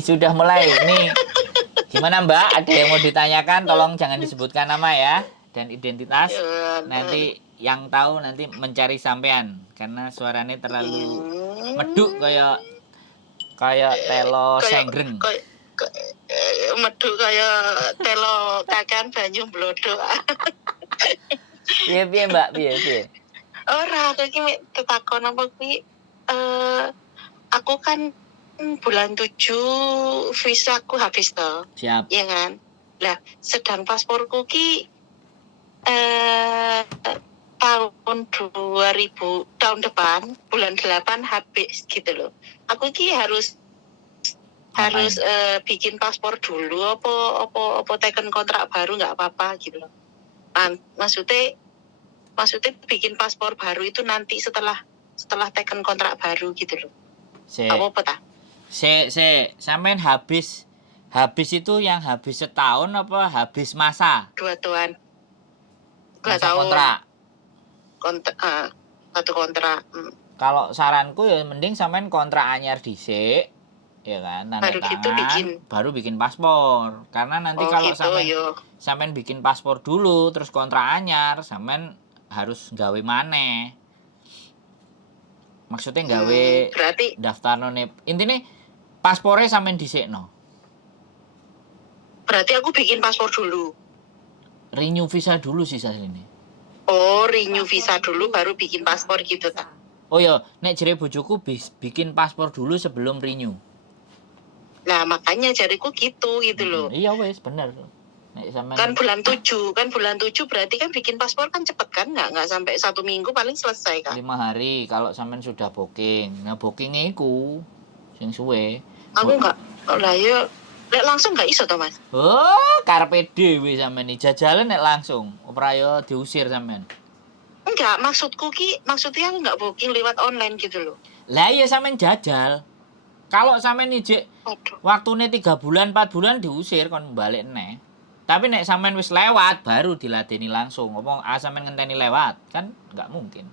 sudah mulai. Nih, gimana Mbak? Ada yang mau ditanyakan? Tolong jangan disebutkan nama ya dan identitas. Nanti yang tahu nanti mencari sampean karena suaranya terlalu meduk kayak telo sengreng. Meduk kaya telo kakan banyu blodok. Piye Mbak? Piye? Ora, aku iki tetakon apa kuwi aku kan bulan 7 visaku habis toh. Siap. Iya kan? Lah, sedang pasporku ki tahun 2000 tahun depan bulan 8 habis gitu loh. Aku ki harus bikin paspor dulu apa teken kontrak baru nggak apa-apa gitu loh. Maksudnya bikin paspor baru itu nanti setelah teken kontrak baru gitu loh. Apa ta? Sampean habis itu yang habis setahun apa habis masa? 2 tahun. 2 masa tahun. Satu kontrak. Kalau saranku ya mending sampean kontrak anyar dhisik, ya kan, tanda tangan, baru bikin paspor. Karena nanti kalau gitu, sampean bikin paspor dulu terus kontrak anyar, sampean harus gawe maneh. Maksudnya gawe berarti daftar none. Intine paspornya sampean dhisikno. Berarti aku bikin paspor dulu. Renew visa dulu sih ini. Oh, renew visa dulu baru bikin paspor gitu ta. Oh ya, nek jere bojoku bikin paspor dulu sebelum renew. Nah, makanya jariku gitu loh. Iya wes, bener. Nek sampean kan bulan 7 berarti kan bikin paspor kan cepet kan, nggak sampai 1 minggu paling selesai kan. 5 hari kalau sampean sudah booking. Nah, bookingnya iku sing suwe. Aku nggak, lah ya nek langsung nggak iso toh Mas. Oh, karepe dhewe sampean iki jajalan nek langsung. Ora yo diusir sampean. Enggak, maksudnya aku nggak booking lewat online gitu loh. Lah iya sampean jajal. Kalau sampean ijek waktune 3 bulan, 4 bulan diusir kon balik neh. Tapi nek sampean wis lewat baru diladeni langsung. Ngomong sampean ngenteni lewat, kan enggak mungkin.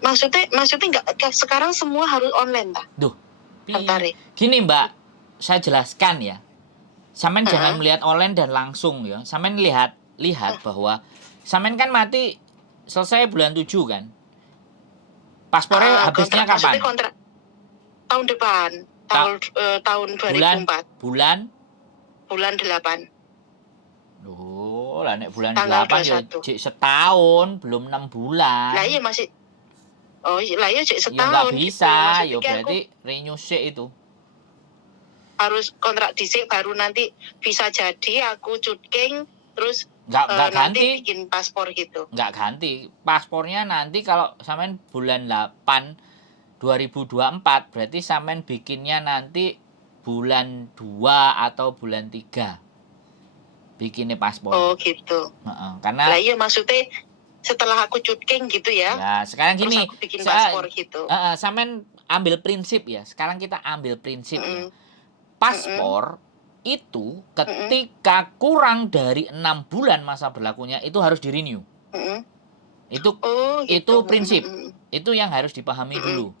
Maksudnya enggak, sekarang semua harus online ta? Duh. Gini Mbak, saya jelaskan ya. Sampean jangan melihat online dan langsung ya. Sampean lihat bahwa sampean kan mati selesai bulan 7 kan. Paspornya habisnya kapan? Kontrak tahun depan, tahun 2004. Bulan 8. Loh, lah nek bulan 8 ya cek setahun, belum 6 bulan. Lah iya masih. Oh, lah iya cek setahun. Ya enggak bisa, gitu. Berarti renew itu. Harus kontrak dhisik baru nanti bisa jadi aku cutking terus Enggak ganti. Bikin paspor gitu. Enggak ganti. Paspornya nanti kalau sampean bulan 8 2024 berarti sampean bikinnya nanti bulan 2 atau bulan 3. Bikinnya paspor. Oh, gitu. Karena lah iya maksudnya setelah aku cutking gitu ya. Ya, sekarang gini, aku bikin paspor gitu. Sampean ambil prinsip ya. Sekarang kita ambil prinsip ya. Paspor itu ketika kurang dari 6 bulan masa berlakunya itu harus di-renew. Itu prinsip. Itu yang harus dipahami dulu,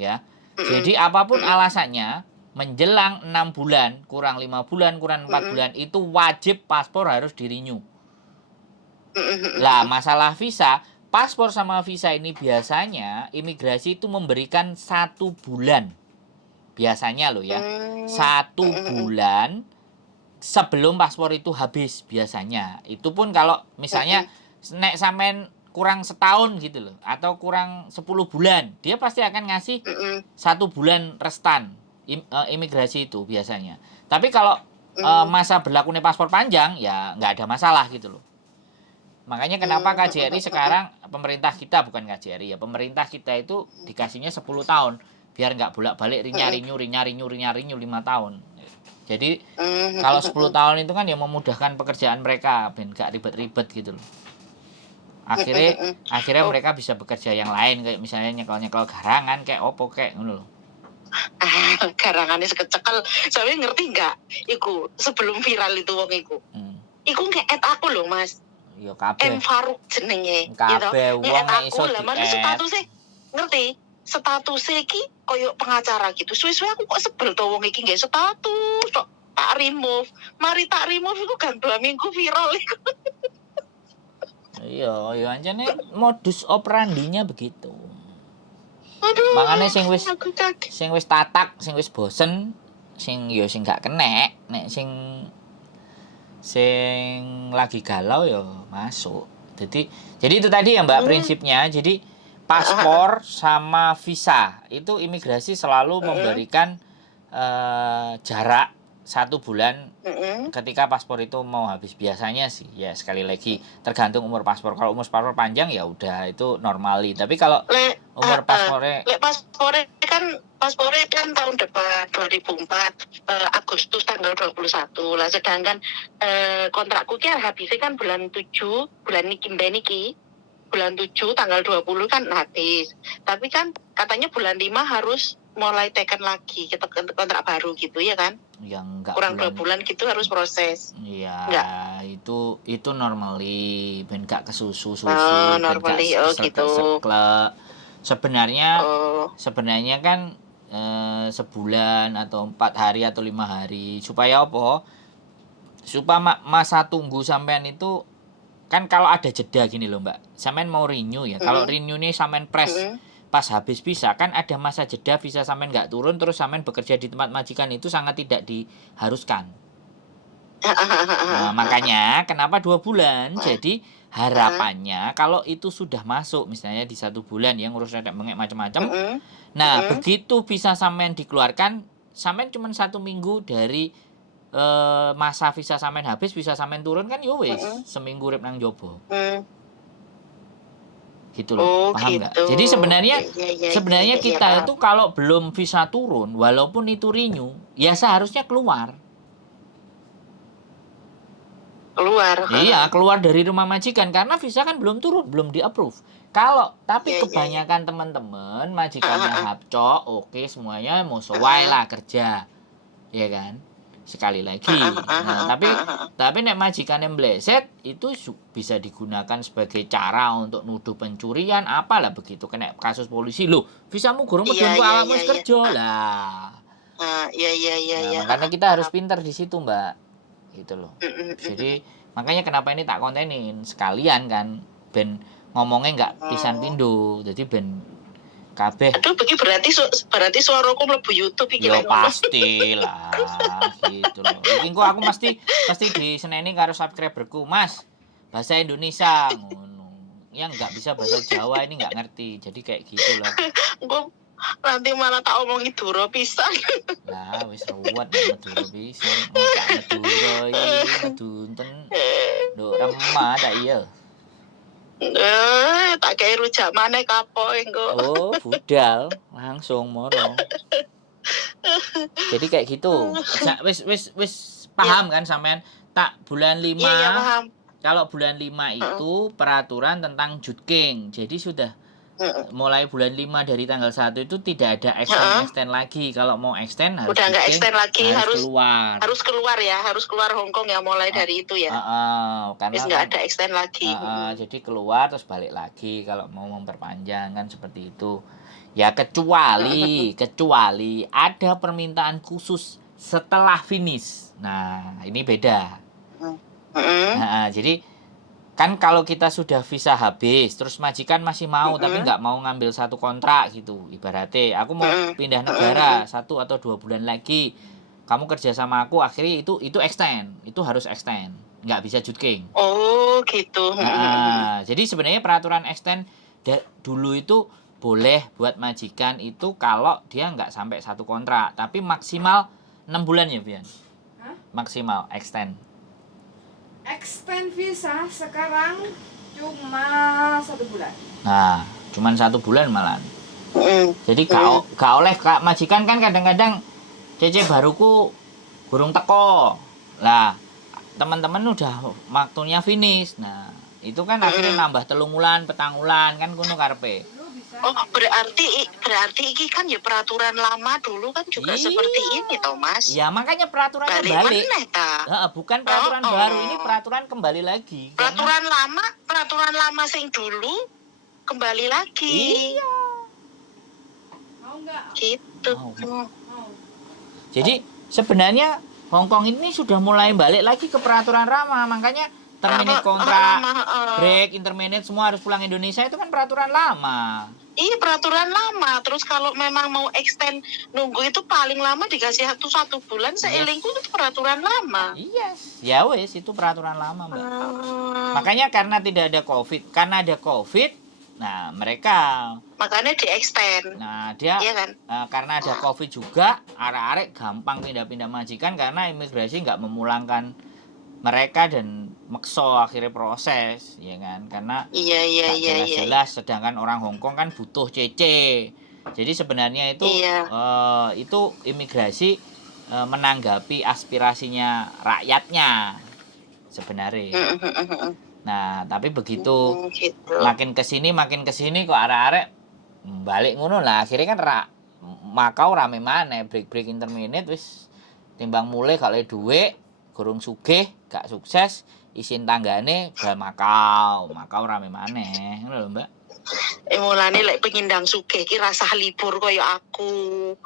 ya. Jadi apapun alasannya, menjelang 6 bulan, kurang 5 bulan, kurang 4 bulan itu wajib paspor harus di-renew. Lah, masalah visa, paspor sama visa ini biasanya imigrasi itu memberikan 1 bulan. Biasanya loh ya. 1 bulan sebelum paspor itu habis biasanya. Itu pun kalau misalnya nek sampean kurang setahun gitu loh atau kurang 10 bulan, dia pasti akan ngasih 1 bulan restan imigrasi itu biasanya. Tapi kalau masa berlakunya paspor panjang ya nggak ada masalah gitu loh. Makanya kenapa KJRI sekarang pemerintah kita bukan KJRI ya, pemerintah kita itu dikasihnya 10 tahun biar nggak bolak-balik rinyu 5 tahun. Jadi kalau 10 tahun itu kan ya memudahkan pekerjaan mereka, ben gak ribet-ribet gitu loh. Akhirnya mereka bisa bekerja yang lain kayak misalnya nyekel garangan kayak opo kayak ngono loh. Garangannya sekecekel. Sampe ngerti nggak? Iku sebelum viral itu wong iku. Iku nge-add aku loh Mas. Ya kabeh. Faruk jenenge. Kabeh wong nek iso lah, mana statusnya ngerti? statusnya iki koyo pengacara gitu. Suwe-suwe aku kok sebel to wong iki nggak status kok tak remove. Mari tak remove iku kan 2 minggu viral iku. Iya, ya ancene modus operandinya begitu. Aduh. Makanya sing wis aku kaget. sing wis tatak, sing wis bosen, sing gak kenek, nek sing lagi galau ya masuk. Jadi itu tadi ya Mbak prinsipnya. Jadi paspor sama visa itu imigrasi selalu memberikan jarak 1 bulan ketika paspor itu mau habis. Biasanya sih ya sekali lagi tergantung umur paspor. Kalau umur paspor panjang ya udah itu normali. Tapi kalau umur paspornya paspornya kan tahun depan 2004 Agustus tanggal 21 lah, sedangkan kontrakku ki habisnya kan bulan 7 bulan niki bulan 7 tanggal 20 kan habis, tapi kan katanya bulan 5 harus mulai teken lagi kita kontrak baru gitu ya kan, yang enggak kurang 2 bulan gitu harus proses. Iya, itu normally ben gak kesusu normally gitu. Sebenarnya kan sebulan atau 4 hari atau 5 hari supaya apa? Supaya masa tunggu sampean itu kan kalau ada jeda gini loh Mbak. Sampean mau renew ya. Kalau renew nih sampean press pas habis visa kan ada masa jeda, visa sampean nggak turun terus sampean bekerja di tempat majikan itu sangat tidak diharuskan. Nah, makanya kenapa 2 bulan? Jadi harapannya kalau itu sudah masuk misalnya di 1 bulan yang ngurus redek bengek macam-macam. Nah, begitu visa sampean dikeluarkan, sampean cuma 1 minggu dari masa visa sampean habis, visa sampean turun kan yo wis seminggu urip nang jobo. Gitu loh, paham nggak? Gitu. Jadi sebenarnya kita paham. itu kalau belum visa turun, walaupun itu renew, ya seharusnya keluar. Iya, keluar dari rumah majikan karena visa kan belum turun, belum di-approve. Tapi kebanyakan teman-teman majikannya hapcok, oke semuanya mau sesuai lah kerja. Ya kan? Sekali lagi. Nah, tapi nek majikannya meleset itu bisa digunakan sebagai cara untuk nuduh pencurian apalah begitu, kena kasus polisi. Loh, visamu gurung medun kok awakmu wis kerja lah. Iya. Makanya kita harus pintar di situ, Mbak. Gitu loh. Jadi makanya kenapa ini tak kontenin sekalian kan ben ngomongnya nggak pisan pindo. Jadi ben kabeh. Aduh, berarti suaraku mlebu YouTube iki lek pastilah gitu loh. Iki kok aku mesti diseneni karo subscriberku, Mas. Bahasa Indonesia ngono. Yang nggak bisa bahasa Jawa ini nggak ngerti. Jadi kayak gitu loh. Engko nanti malah tak omongi Duro pisan. Lah wis ruwet Madura pisan. Madura iki medunten. Nduk remah tak iya. Tak kayak rujak maneh kapok engko. Oh, budal langsung moro. Jadi kayak gitu. Wis paham kan sampean? Tak bulan 5. Iya, paham. Kalau bulan 5 itu peraturan tentang jutking. Jadi sudah mulai bulan 5 dari tanggal 1 itu tidak ada extend lagi. Kalau mau extend harus udah nggak extend lagi, harus keluar. Harus keluar Hong Kong ya mulai dari itu ya. Karena nggak ada extend lagi. Jadi keluar terus balik lagi kalau mau memperpanjang kan seperti itu. Ya kecuali ada permintaan khusus setelah finish. Nah, ini beda. Jadi kan kalau kita sudah visa habis terus majikan masih mau tapi nggak mau ngambil satu kontrak gitu, ibaratnya aku mau pindah negara 1 atau 2 bulan lagi kamu kerja sama aku, akhirnya itu extend, itu harus extend, nggak bisa jutking. Oh gitu. Jadi sebenarnya peraturan extend dulu itu boleh buat majikan itu kalau dia nggak sampai 1 kontrak, tapi maksimal 6 bulan ya Bian. Maksimal extend visa sekarang cuma 1 bulan. Nah, cuma 1 bulan malah. Jadi gak oleh kak majikan kan kadang-kadang cece baruku burung teko. Lah, teman-teman udah waktunya finish. Nah, itu kan akhirnya nambah 3 bulan, 4 bulan kan kuno karepe. Oh, berarti iki kan ya peraturan lama dulu kan juga seperti ini toh, Mas. Ya, makanya peraturannya balik. Bukan peraturan baru, ini peraturan kembali lagi. Peraturan lama sing dulu kembali lagi. Iya. enggak Gitu. Oh. mau. Jadi sebenarnya Hong Kong ini sudah mulai balik lagi ke peraturan lama, makanya terminate kontrak, break, interminate semua harus pulang Indonesia itu kan peraturan lama. Iya, peraturan lama. Terus kalau memang mau extend nunggu itu paling lama dikasih satu bulan. Seilingku itu peraturan lama. Yes, ya wes itu peraturan lama, Mbak. Hmm, Makanya karena tidak ada COVID, karena ada COVID, nah mereka, makanya di extend. nah dia Iya kan? karena ada COVID juga, arek-arek gampang pindah-pindah majikan karena imigrasi nggak memulangkan mereka dan makso akhirnya proses, ya kan? Karena Iya. jelas-jelas, sedangkan orang Hong Kong kan butuh CC. Jadi sebenarnya itu Iya. itu imigrasi menanggapi aspirasinya rakyatnya sebenarnya. Nah, tapi begitu Gitu. makin kesini kok arek-arek balik ngono lah. Akhirnya kan Makau rame maneh, break interminate wis timbang mulai kalau duit gorong sugih, gak sukses, isin tanggane bal Makau rame maneh. Ngono lho, Mbak. Mulane lek pengindang sugih ki rasah libur kaya aku.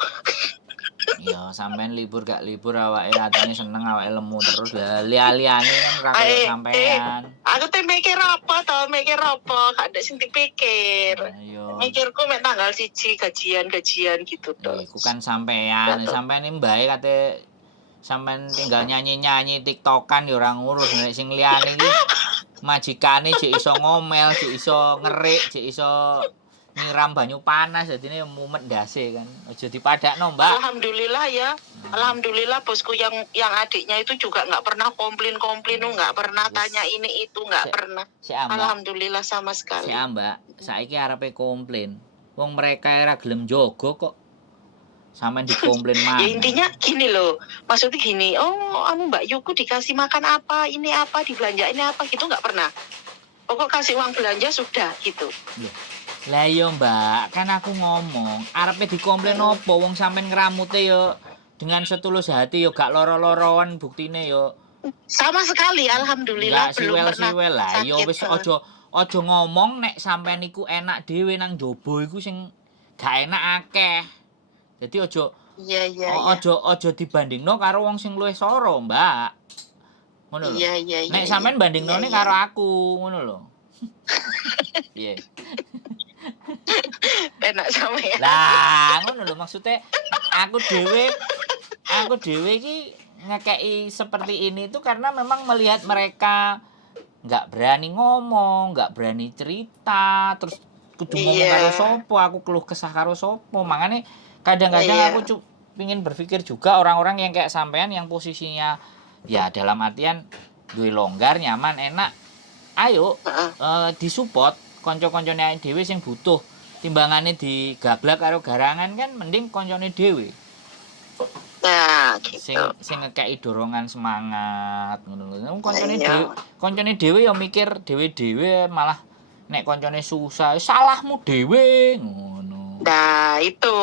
Ya sampean libur gak libur awake atine seneng awake lemu terus lah. Liane kan ora koyo sampean. Aku teh mikir apa to, gak ada sing dipikir. Ayo. Mikirku mek tanggal 1 gajian gitu to. Iku kan sampean iki mbae kate sampean tinggal nyanyi-nyanyi TikTokan ya ora ngurus nek sing liyane iki majikane jek iso ngomel, jek iso ngerik, jek iso nyiram banyu panas jadine mumet ndase kan. Aja dipadakno, Mbak. Alhamdulillah ya. Alhamdulillah bosku yang adiknya itu juga nggak pernah komplain, nggak pernah tanya ini itu, nggak pernah. Alhamdulillah sama sekali. Mbak, saiki arepe komplain. Wong mereka ora gelem jogo kok. Sampean dikomplain mana? Ya intinya gini loh, maksudnya gini, Mbak Yuku dikasih makan apa, ini apa, dibelanjain apa gitu nggak pernah. Pokok kasih uang belanja sudah gitu. Lah iya Mbak, kan aku ngomong, arepe dikomplain opo wong sampean ngramute yo dengan setulus hati yo gak loro-loroan buktine yo. Sama sekali, alhamdulillah belum pernah. Siwel lah, yo wis aja ngomong nek sampean iku enak dhewe nang njaba iku sing gak enak akeh. Jadi aja dibandingno karo wong sing luwih soro, Mbak. Ngono lho. Iya. Nek sampean bandingnone karo aku, ngono lho. Piye? Enak sama ya. Lah, ngono lho maksudnya aku dhewe iki ngekeki seperti ini itu karena memang melihat mereka nggak berani ngomong, nggak berani cerita, terus kudu ngomong karo sopo, aku keluh kesah karo sopo. Makanya kadang-kadang aku pingin berpikir juga orang-orang yang kayak sampean yang posisinya ya dalam artian duwe longgar, nyaman, enak. Ayo disupport kanca-kancane dhewe sing butuh. Timbangane digablak karo garangan kan mending kancane dhewe. Nah, gitu. Sing ngekeki dorongan semangat ngono lho. Kancane dhewe ya mikir dhewe-dhewe malah nek kancane susah salahmu dhewe ngono. Nah, itu.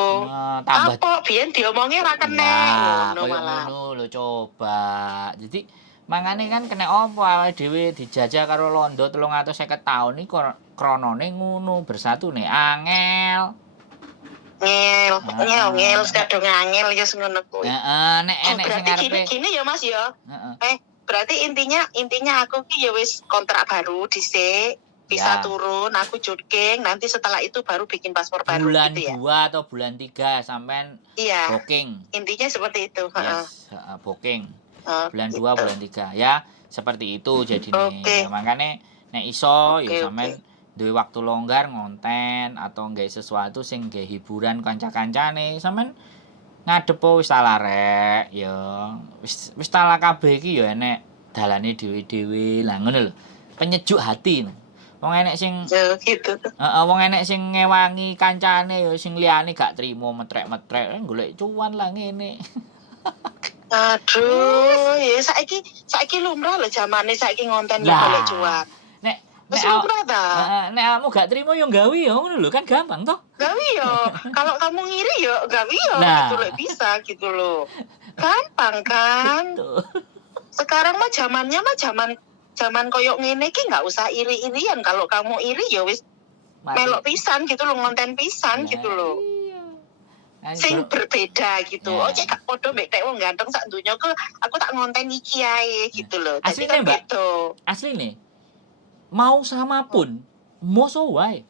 Tambah apa biyen diomongnya ra kena ngono malah. Ngono lho coba. Jadi mangane kan kena apa awake dhewe dijajah karo londo 350 taun iki kronone ngono bersatu nek angel. Ngel kadang angel ya ngono kuwi. Heeh, nek enek sing arepe gini ya Mas ya. Berarti intinya aku ki ya wis kontrak baru dhisik. Bisa turun, aku jogging, nanti setelah itu baru bikin paspor baru bulan gitu ya. Bulan 2 atau bulan 3 sampean booking. Intinya seperti itu, booking. Bulan 2 bulan 3 ya, seperti itu jadinya. Ya, makanya nek iso ya sampean duwe waktu longgar ngonten atau nggawe sesuatu sing nggawe hiburan kanca-kancane, sampean ngadep wis talarek ya. Wis tala kabeh iki ya enek dalane dhewe-dhewe. Lah ngono lho. Penyejuk hati. Wong enek sing gitu. Wong enek sing ngewangi kancane ya sing liyane gak trimo metrek-metrek golek cuan lah ngene. Aduh, ya saiki lumrah lho zamane saiki ngonten golek cuan. Nek lumrah ta? Nek kamu gak trimo ya gawe ya ngono lho kan gampang toh. Gawe ya. Kalau kamu ngiri ya gawe ya gitu lho bisa gitu loh. Gampang kan? Sekarang mah zaman koyok ngene ki nggak usah iri-irian. Kalau kamu iri ya wis melok pisan gitu loh, ngonten pisan gitu loh. sing berbeda gitu. Ya. Oh cek gak podo mbek tek wong ganteng sak donya aku tak ngonten iki ae gitu loh. Jadi Aslinya, kan Mbak. gitu. Asli nih, mau sama pun moso wae.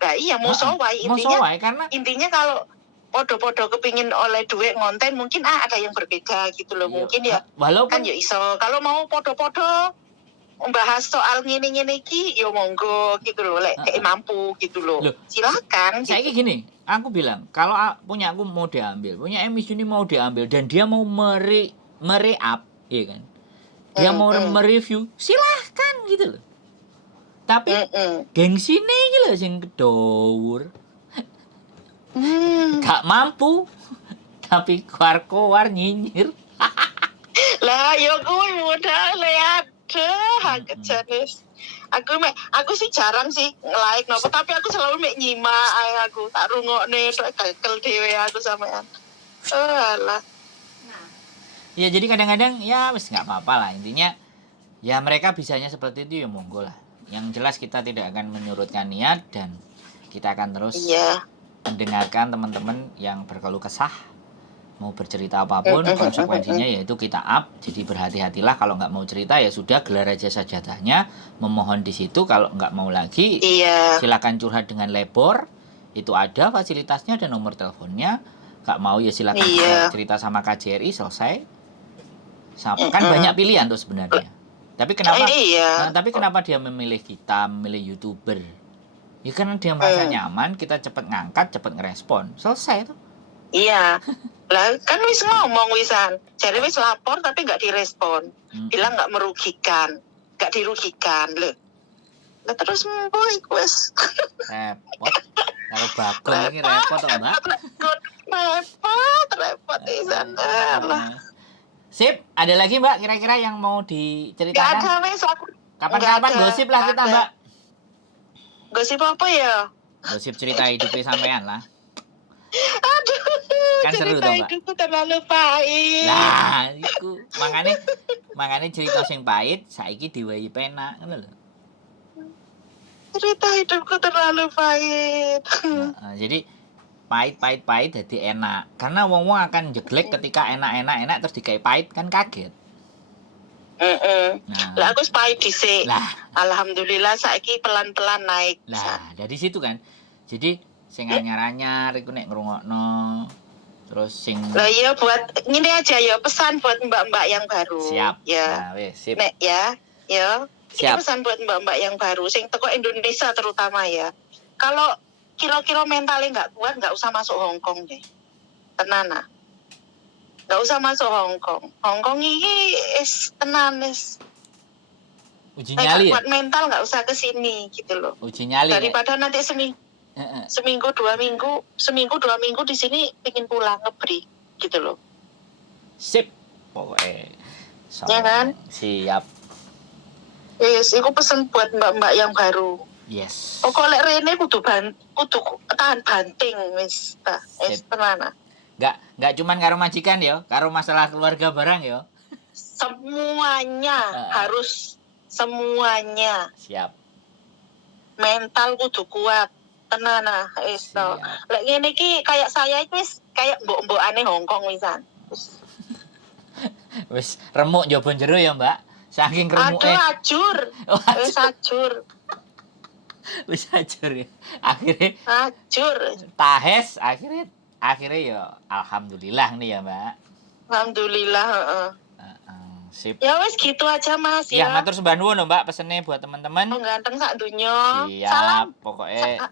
Nah iya musuh wae Moso wae karena intinya kalau podo-podo kepingin oleh duit ngonten mungkin ada yang berbeda gitu loh. Mungkin ya walaupun kan ya iso. Kalau mau podo-podo membahas soal ngene-ngene iki ya monggo gitu loh lek kayak mampu gitu loh. Silakan saya gitu. gini, aku bilang kalau punya aku mau diambil, punya Emis ini mau diambil dan dia mau mere-up, iya kan? Dia mau mereview, silahkan gitu loh. Tapi gengsi nih gitu loh sing kedowur. Gak mampu tapi keluar nyinyir. Lah yo kuwi modal ada jenis. Aku sih jarang sih nge-like nopo tapi aku selalu mek nyimak ae aku tak rungokne tok gagal dhewe aku sampean. Alah. Ya jadi kadang-kadang ya wis nggak apa-apa lah, intinya ya mereka bisanya seperti itu ya monggo lah. Yang jelas kita tidak akan menyurutkan niat dan kita akan terus mendengarkan teman-teman yang berkeluh kesah, mau bercerita apapun konsekuensinya yaitu kita up. Jadi berhati-hatilah, kalau nggak mau cerita ya sudah, gelar aja sajadahnya, memohon di situ. Kalau nggak mau lagi silakan curhat dengan lebor, itu ada fasilitasnya dan nomor teleponnya. Nggak mau ya silakan cerita sama KJRI, selesai. Kan banyak pilihan tuh sebenarnya. Tapi kenapa dia memilih kita, memilih YouTuber? Ya karena dia merasa nyaman, kita cepet ngangkat, cepet ngerespon, selesai tuh. Iya. Lah kan wis ngomong wisan. Jadi wis lapor tapi nggak direspon. Bilang nggak merugikan, nggak dirugikan loh. Lah terus boy wis. Repot. Kalau Bagong ini repot toh, Mbak. Repot wisan lah. Sip, ada lagi Mbak kira-kira yang mau diceritakan? Gak ada wis aku. Kapan-kapan gosip lah kita Mbak. Gosip apa ya? Gosip cerita hidupnya sampean lah. Aduh, kan seru toh Mbak. Hidupku terlalu pahit. Nah, iku makanya cerita sing pahit saiki diwehi penak ngono lho. Cerita hidupku terlalu pahit. Jadi pahit jadi enak. Karena wong-wong akan jeglek ketika enak terus dikai pahit kan kaget. Lah aku pahit dhisik. Lah, alhamdulillah saiki pelan-pelan naik. Lah, dari situ kan. Jadi sing anyar-anyar iku nek ngrungokno. Terus sing lah iya buat ngene aja ya, pesan buat mbak-mbak yang baru. Siap. Ya. Nah, wis sip. Nek ya. Siap. Ini pesan buat mbak-mbak yang baru sing teko Indonesia terutama ya. Kalau kira-kira mentalnya nggak kuat, nggak usah masuk Hong Kong deh. Tenan ah. Nggak usah masuk Hong Kong. Hong Kong ini tenan uji nyali ya? Kuat mental nggak usah kesini gitu loh. Uji nyali. Daripada nanti seminggu 2 minggu di sini pingin pulang ngebri gitu loh. Sip. Pokoknya. Ya kan? Siap. Yes, itu pesan buat mbak-mbak yang baru. Yes. Pokoknya Rene kudu tahan banting wis. Tenan. Enggak cuman karo majikan ya, karo masalah keluarga barang ya. Semuanya harus semuanya. Siap. Mental kudu kuat. Tenan wis to. Lek ngene iki kayak saya iki wis kayak mbok-mbokane Hong Kong wisan. Wis remuk njaba jero ya, Mbak. Saking remuke. Aduh, ajur. Wis ajur. Wis ajur ya. Akhirnya ajur. Tahes akhirnya ya alhamdulillah nih ya, Mbak. Alhamdulillah, Sip. Ya wis gitu aja Mas ya. Ya, matur sembah nuwun Mbak, pesene buat teman-teman. Ganteng sak donya. Siap, salam. Pokoknya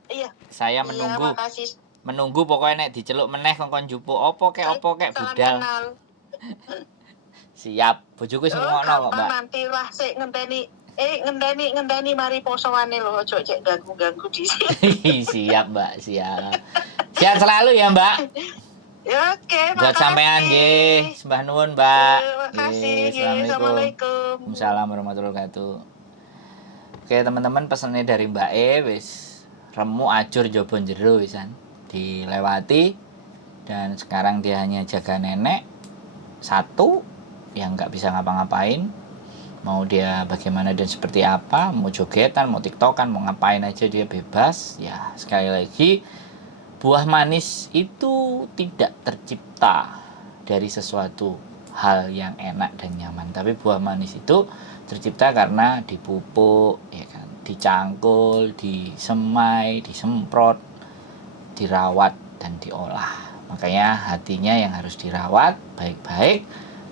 saya menunggu. Makasih. Menunggu pokoknya nek diceluk meneh kongkon jupuk opo kek budal. Siap, bojoku wis ngomongno kok, Mbak. Nantilah sik ngenteni mari posoane lho, ojo cek ganggu-ganggu di sini. Siap, Mbak, siap. Sehat selalu ya, Mbak. Ya, oke, makasih. Buat sampean nggih, sembah nuwun, Mbak. Makasih. Assalamualaikum. Waalaikumsalam warahmatullahi wabarakatuh. Oke, teman-teman, pesannya dari Mbak E wis remuk ajur jaba jero wisan dilewati dan sekarang dia hanya jaga nenek satu yang nggak bisa ngapa-ngapain. Mau dia bagaimana dan seperti apa, mau jogetan, mau tiktokan, mau ngapain aja dia bebas. Ya, sekali lagi buah manis itu tidak tercipta dari sesuatu hal yang enak dan nyaman, tapi buah manis itu tercipta karena dipupuk, ya kan, dicangkul, disemai, disemprot, dirawat dan diolah. Makanya hatinya yang harus dirawat baik-baik,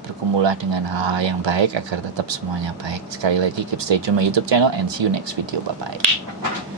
bergumulah dengan hal-hal yang baik agar tetap semuanya baik. Sekali lagi keep stay tune my YouTube channel and see you next video. Bye bye.